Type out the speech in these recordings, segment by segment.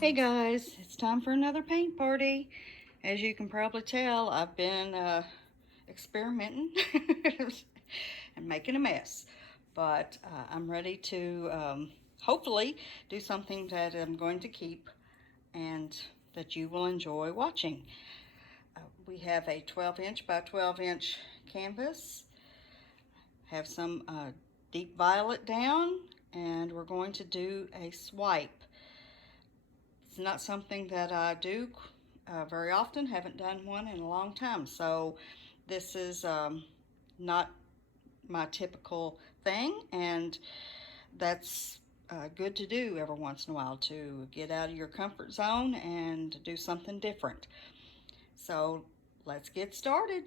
Hey guys, it's time for another paint party. As you can probably tell, I've been experimenting and making a mess. But I'm ready to hopefully do something that I'm going to keep and that you will enjoy watching. We have a 12-inch by 12-inch canvas, have some deep violet down, and we're going to do a swipe. It's not something that I do very often, haven't done one in a long time, so this is not my typical thing, and that's good to do every once in a while, to get out of your comfort zone and do something different. So let's get started.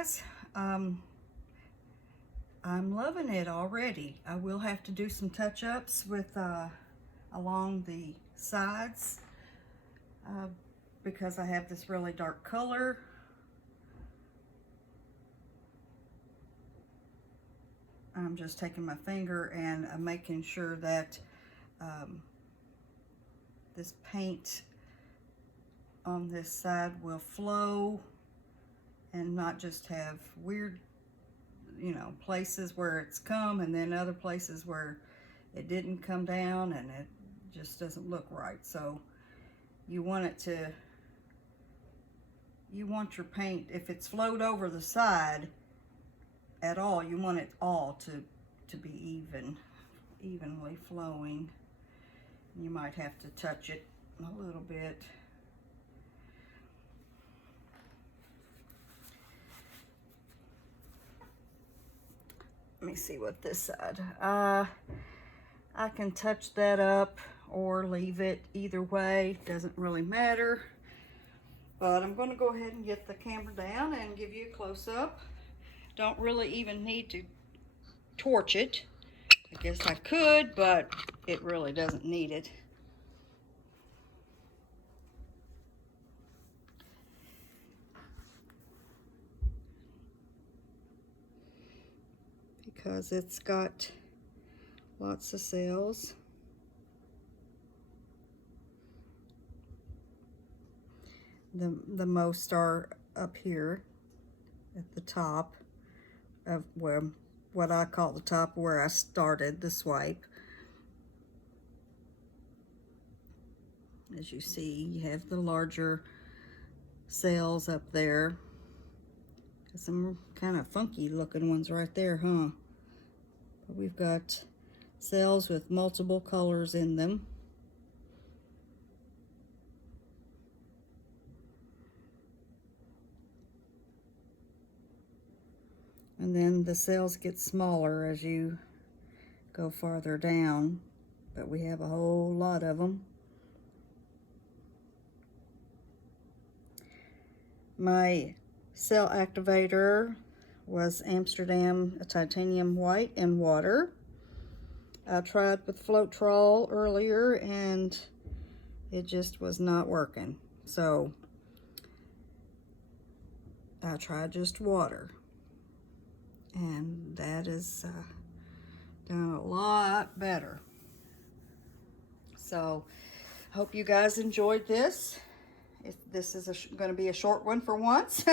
guys. I'm loving it already. I will have to do some touch-ups with along the sides because I have this really dark color. I'm just taking my finger and making sure that this paint on this side will flow and not just have weird, you know, places where it's come and then other places where it didn't come down and it just doesn't look right. So you want it to, you want your paint, if it's flowed over the side at all, you want it all to be evenly flowing. You might have to touch it a little bit. Let me see what this side. I can touch that up or leave it. Either way, doesn't really matter. But I'm going to go ahead and get the camera down and give you a close-up. Don't really even need to torch it. I guess I could, but it really doesn't need it. Because it's got lots of cells. The most are up here at the top of where, what I call the top where I started the swipe. As you see, you have the larger cells up there. Some kind of funky looking ones right there, huh? But we've got cells with multiple colors in them. And then the cells get smaller as you go farther down, but we have a whole lot of them. My cell activator was Amsterdam Titanium White and water. I tried with Floetrol earlier and it just was not working. So I tried just water. And that is done a lot better. So hope you guys enjoyed this. This is going to be a short one for once.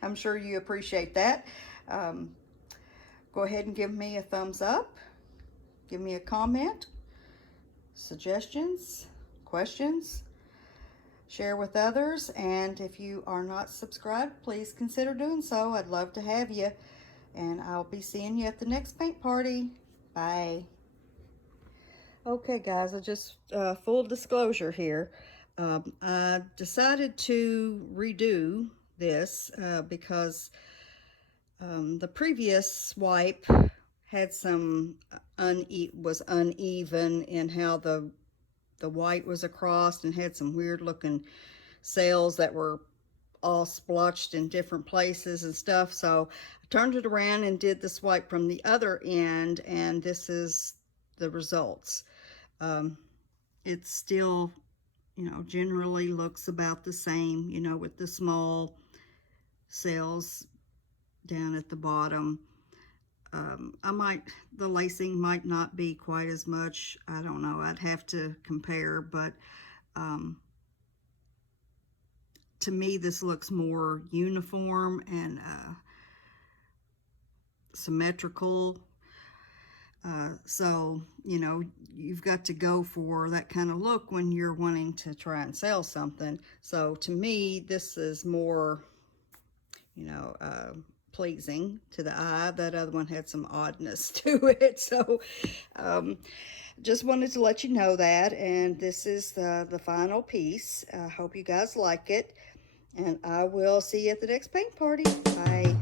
I'm sure you appreciate that. Go ahead and give me a thumbs up. Give me a comment, suggestions, questions. Share with others. And if you are not subscribed, please consider doing so. I'd love to have you. And I'll be seeing you at the next paint party. Bye. Okay, guys, I just, full disclosure here. I decided to redo this because the previous swipe had some was uneven in how the white was across and had some weird looking cells that were all splotched in different places and stuff. So I turned it around and did the swipe from the other end, and this is the results. It's still, you know, generally looks about the same, you know, with the small cells down at the bottom. The lacing might not be quite as much. I don't know. I'd have to compare, but to me, this looks more uniform and symmetrical. So, you know, you've got to go for that kind of look when you're wanting to try and sell something. So to me, this is more, you know, pleasing to the eye. That other one had some oddness to it. So just wanted to let you know that. And this is the final piece. I hope you guys like it. And I will see you at the next paint party. Bye.